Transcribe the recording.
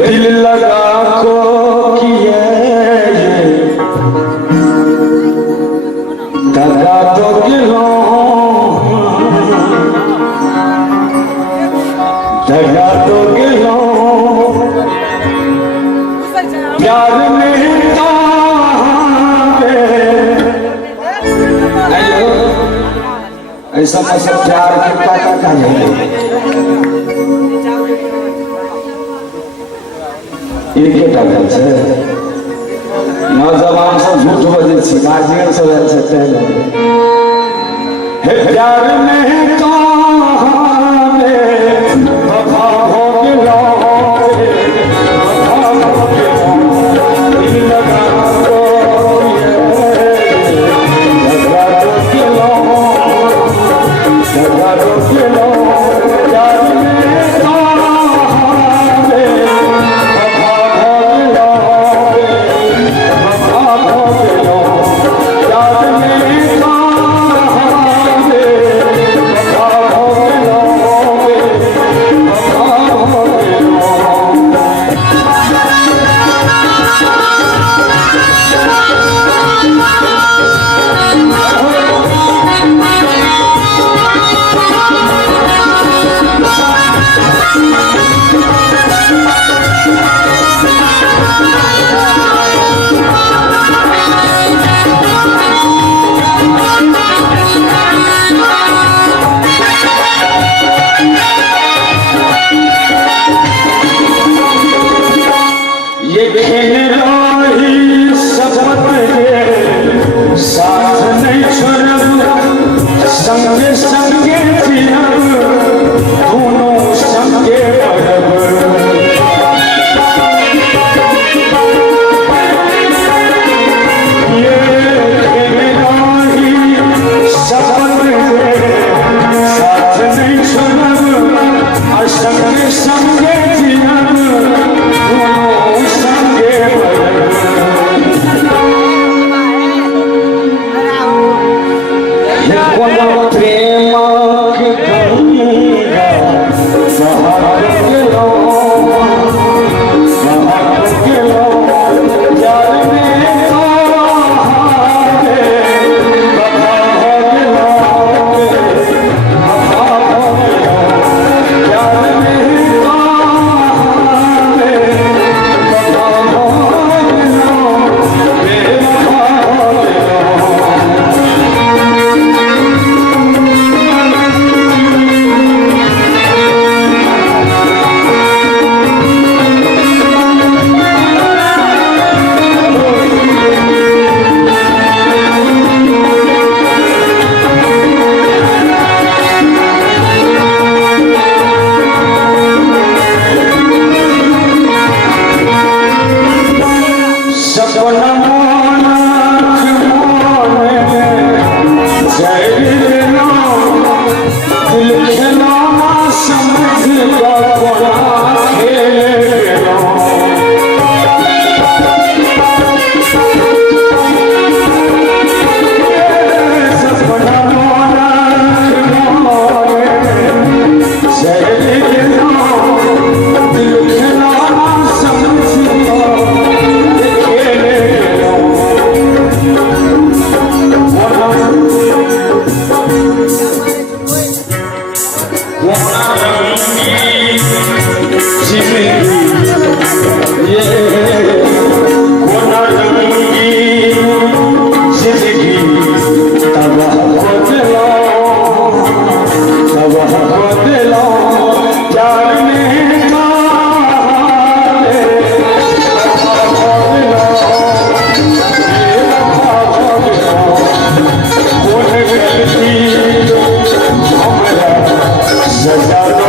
दिल लगा को किए दगा तो गिलो दगा तो गिलो प्यार में ऐसा मतलब प्यार के पाता का नहीं इनके टाइम से नौजवान सब झूठ बजे छी गार्जियन सब ऐसे पहले हे प्यार में तो हमें वफा हो गया संगे संगे दोनों संगे ये शपथ साथ नहीं छोड़ब और संगे संगे दोनों संगे प्रेम Zazar